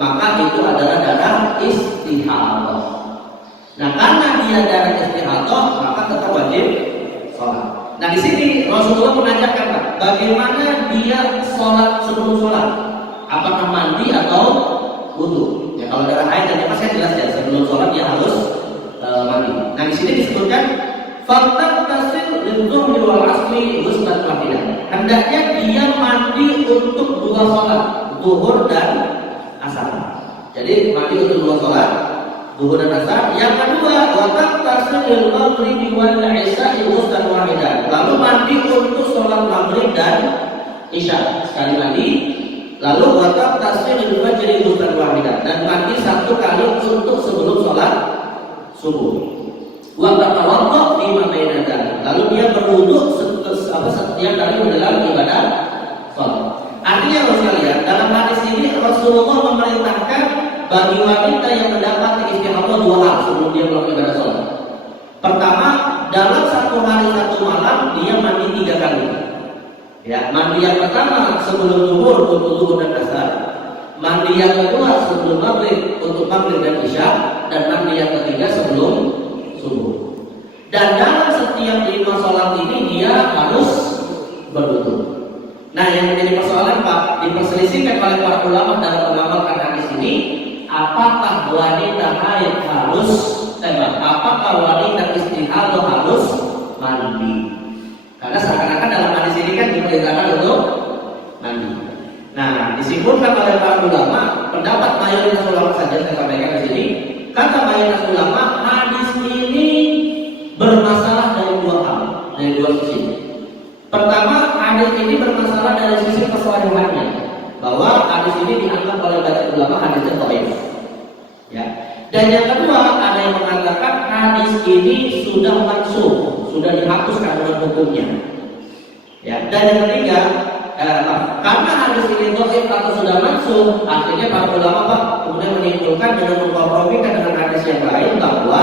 maka itu adalah darah istihadah. Nah karena dia darah istihadah, maka tetap wajib sholat. Nah di sini Rasulullah mengajarkan Pak, bagaimana dia sholat sebelum sholat, apakah mandi atau wudu? Ya kalau darah haid dan nifas jelas ya sebelum sholat dia harus mandi. Nah di sini disebutkan fattasil lidh-dhuhri wal 'asri ghuslan wahidan. Hendaknya dia mandi untuk 2 sholat, zuhur dan asar. Jadi mandi untuk 2 sholat, zuhur dan asar. Yang kedua, wa taqtasil maghribi wal 'isya'i ghuslan wahidan. Lalu mandi untuk sholat maghrib dan isya sekali lagi. Lalu wa taqtasil fajri ghuslan wahidan, dan mandi 1 kali untuk sebelum sholat subuh. Wa tatawadda fi ma baina dzalik. Lalu dia berwudu setiap kali menjalani ibadah salat. Artinya sekalian, dalam hadis ini Rasulullah memerintahkan bagi wanita yang mendapat istihadah 2 hal sebelum dia melakukan ibadah salat. Pertama, dalam 1 hari 1 malam dia mandi 3 kali. Ya, mandi yang pertama sebelum zuhur untuk zuhur dan asar, mandi yang kedua sebelum maghrib untuk maghrib dan isya, dan mandi yang ketiga sebelum subuh. Dan dalam setiap 5 sholat ini dia harus berwudu. Nah yang menjadi persoalan Pak, diperselisihkan oleh para ulama dalam mengamalkan hadis ini, apakah wanita haid harus apakah wanita istihadah harus mandi? Karena seakan-akan dalam hadis ini kan diperintahkan untuk mandi. Nah disimpulkan oleh para ulama, pendapat mayoritas ulama saja saya sampaikan di sini. Kata mayoritas ulama, hadis ini bermasalah dari 2 hal, dari 2 sisi. Pertama, hadis ini bermasalah dari sisi kesahihannya, bahwa hadis ini dianggap oleh banyak ulama hadisnya dhaif. Ya. Dan yang kedua, ada yang mengatakan hadis ini sudah mansukh, sudah dihapus kandungan hukumnya. Ya. Dan yang ketiga, karena hadis ini dhaif atau sudah masuk, akhirnya para ulama Pak kemudian menyimpulkan dengan mengkompromikan dengan hadis yang lain bahwa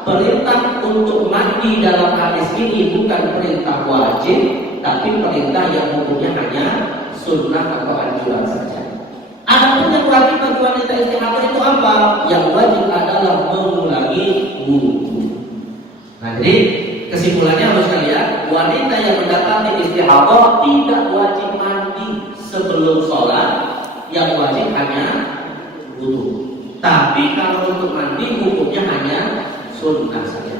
perintah untuk mandi dalam hadis ini bukan perintah wajib, tapi perintah yang hukumnya hanya sunnah atau anjuran saja. Adapun yang wajib bagi wanita istihadah itu apa? Yang wajib adalah mengulangi wudu. Nah, jadi kesimpulannya harus sekalian, wanita yang mendapati istihadah tidak wajib mandi sebelum sholat, yang wajib hanya wudu. Tapi kalau untuk mandi hukumnya hanya sunnah saja.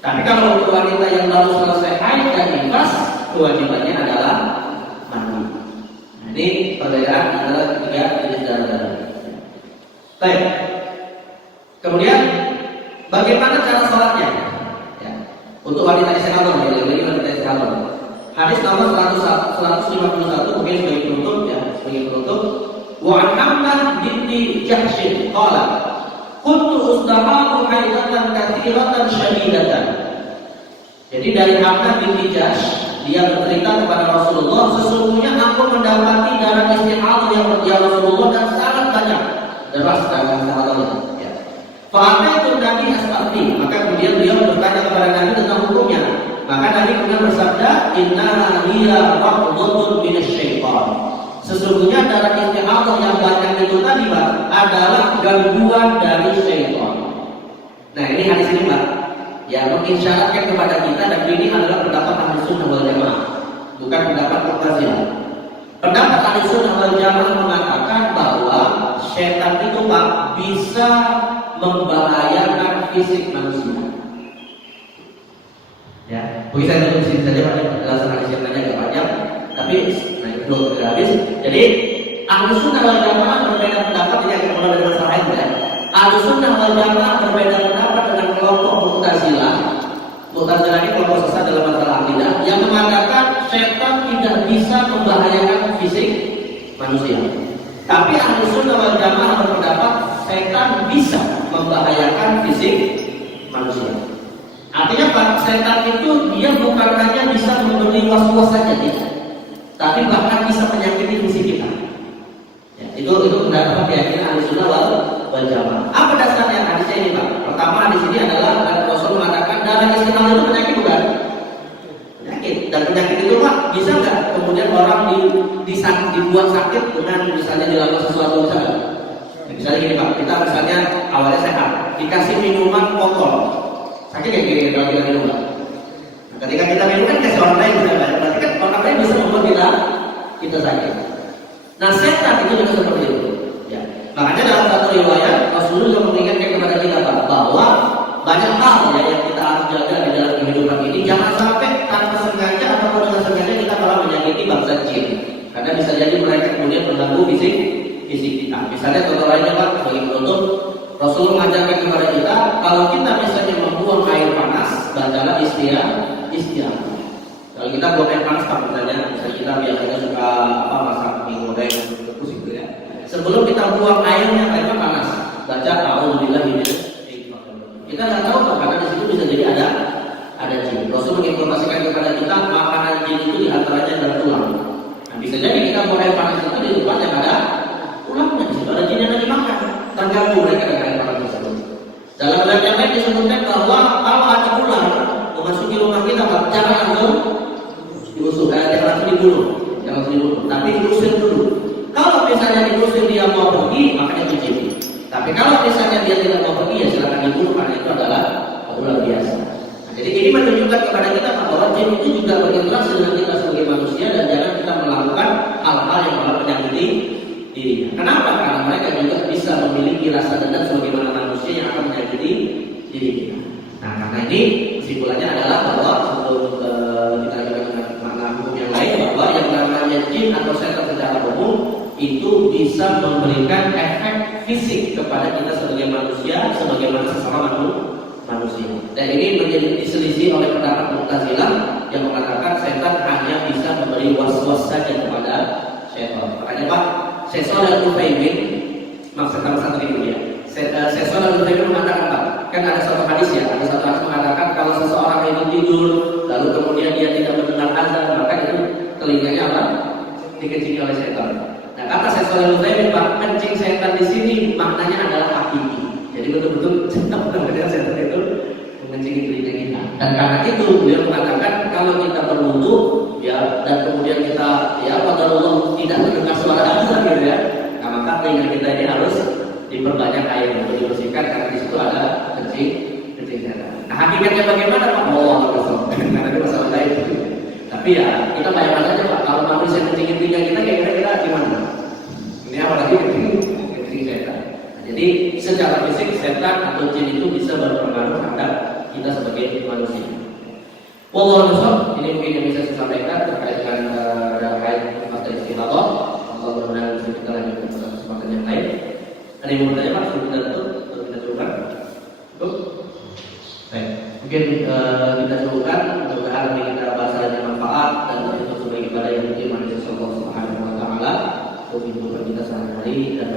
Tapi kalau untuk wanita yang baru selesai haid dan nifas, kewajibannya adalah mandi. Nah, ini perbedaan antara ketiga jenis darah. Baik. Kemudian bagaimana cara sholatnya? Ya. Untuk wanita istihadah, bagi wanita istihadah. Hadis nomor 151 mungkin sebagai penutup ya, sebagai penutup. Wa an Hamdah binti Jahsy qala kuntu ustahadu haidatan katsiratan syadidatan. Jadi dari Hamdah binti Jahsy, dia bercerita kepada Rasulullah, sesungguhnya aku mendapati darah istihadah yang ya Rasulullah dan sangat banyak, deras darah istihadahnya. Ya. Fa'ataitu Nabi asfati, maka kemudian beliau bertanya kepada Nabi tentang hukumnya. Maka Nabi kemudian bersabda, innaha hiya raqdatun minasyaitan. Sesungguhnya darah istihadah yang banyak itu tadi Pak adalah gangguan dari syaitan. Nah, ini hadis ini Pak ya mengisyaratkan kepada kita, dan ini adalah pendapat Ahlussunnah wal Jamaah, bukan pendapat Mu'tazilah. Pendapat Ahlussunnah wal Jamaah mengatakan bahwa syaitan itu Pak bisa membahayakan fisik manusia. Ya, mungkin saya tutup sini saja Pak, penjelasan hadis yang lainnya agak panjang, tapi belum habis. Jadi Ahlussunnah wal Jamaah berbeda pendapat, ini akan mulai dari masalah ini ya. Ahlussunnah wal Jamaah berbeda pendapat dengan kelompok Mu'tazilah. Mu'tazilah ini kelompok sesat dalam masalah akidah yang mengatakan setan tidak bisa membahayakan fisik manusia. Tapi Ahlussunnah wal Jamaah berpendapat setan bisa membahayakan fisik manusia. Artinya Pak, setan itu dia bukan hanya bisa memberi was-was saja tidak, tapi bahkan bisa menyakiti fisik kita. Ya, itu pendapat keyakinan Ahlussunnah wal Jamaah. Apa dasarnya hadisnya ini Pak? Pertama di sini adalah Rasul mengatakan darah istihadah itu penyakit bukan? Penyakit. Dan penyakit itu Pak bisa nggak kemudian orang dibuat sakit dengan misalnya dilakukan sesuatu misalnya? Misalnya gini Pak, kita misalnya awalnya sehat, dikasih minuman kotor, sakit kayak gini kalau kita minum Pak. Nah, ketika kita minum kan kasih orang lain misalnya, berarti kan orang lain bisa membuat kita sakit. Nah, setan itu juga seperti itu. Ya. Makanya dalam satu riwayat Rasulullah mengingatkan kepada kita Pak, bahwa banyak hal ya yang kita harus jaga di dalam kehidupan ini. Jangan sampai tanpa sengaja atau dengan sengaja kita malah menyakiti bangsa jin. Karena bisa jadi mereka kemudian mengganggu fisik kita. Misalnya contoh lainnya Pak, sebagai penutup, Rasulullah mengajarkan kepada kita, kalau kita misalnya membuang air panas, bacalah istiadah. Kalau kita buang air panas Pak, misalnya kita biasanya suka masak mie goreng rebus gitu ya. Sebelum kita buang airnya panas, baca a'udzubillahi minasyaitonir. Kita nggak tahu karena di situ bisa jadi ada jin. Rasul menginformasikan kepada kita makanan jin itu diantaranya adalah tulang. Nah, bisa jadi kita buang air panas itu di tempat yang ada tulangnya, di situ ada jin yang lagi makan, terganggu mereka dengan air panas tersebut. Dalam riwayat yang lain disebutkan bahwa kalau ada ular memasuki rumah kita, jangan langsung diusir, jangan langsung dibunuh, tapi diusir dulu. Kalau misalnya diusir dia mau pergi, makanya dicuri. Tapi kalau misalnya dia tidak mau pergi, ya silakan dibunuh, karena itu adalah ular biasa. Nah, jadi ini menunjukkan kepada kita bahwa jin itu juga berinteraksi dengan kita sebagai manusia, dan jangan kita melakukan hal-hal yang malah menyakiti dirinya. Kenapa? Karena mereka juga bisa memiliki rasa dendam sebagaimana manusia yang akan menyakiti diri kita. Nah, karena ini kesimpulannya adalah bahwa sebelum kita dengan makna hukum yang lain, bahwa yang namanya jin atau setan secara umum itu bisa memberikan efek fisik kepada kita sebagai manusia, sebagaimana sesama manusia. Dan ini menjadi diselisih oleh pendapat Mu'tazilah yang mengatakan setan hanya bisa memberi was-was saja kepada setan. Makanya Pak, Syekh Shalih Al-Utsaimin maksudnya satu itu ya. Syekh Shalih Al-Utsaimin mengatakan Pak, kan ada satu hadis ya, ada satu hadis mengatakan kalau seseorang itu tidur lalu kemudian dia tidak mendengar azan, maka itu telinganya apa? Dikecili oleh setan. Nah, kata saya Shalih Utsaimin, Pak, kencing setan di sini maknanya adalah hakiki. Jadi betul-betul benar-benar setan itu mengencingi telinga kita. Dan karena itu beliau mengatakan kalau kita berwudu ya dan kemudian kita ya qadarullah tidak mendengar suara azan gitu ya. Nah, maka telinga kita ini harus diperbanyak air untuk dibersihkan karena di situ ada kencing setan. Nah, hakikatnya bagaimana Pak? Karena itu masalah lain. Tapi ya kita bayangkan aja Pak, kalau manusia kencingin telinga kita kira-kira gimana? Ini apalagi kencing setan. Jadi secara fisik setan atau jin itu bisa berpengaruh terhadap kita sebagai manusia. Wallahu a'lam. Ini mungkin yang bisa saya sampaikan terkait dengan terkait fase istirahat. Allah berkenan kita lanjutkan pada kesempatan yang lain. Ada yang mau bertanya Pak? Sebelum kita tutup, kita coba. Cukup? Baik. Mungkin kita coba mudah-mudahan kita bahas ada manfaat dan itu sebagai ibadah yang mungkin manusia Allah Subhanahu wa taala untuk hidup kita sehari-hari dan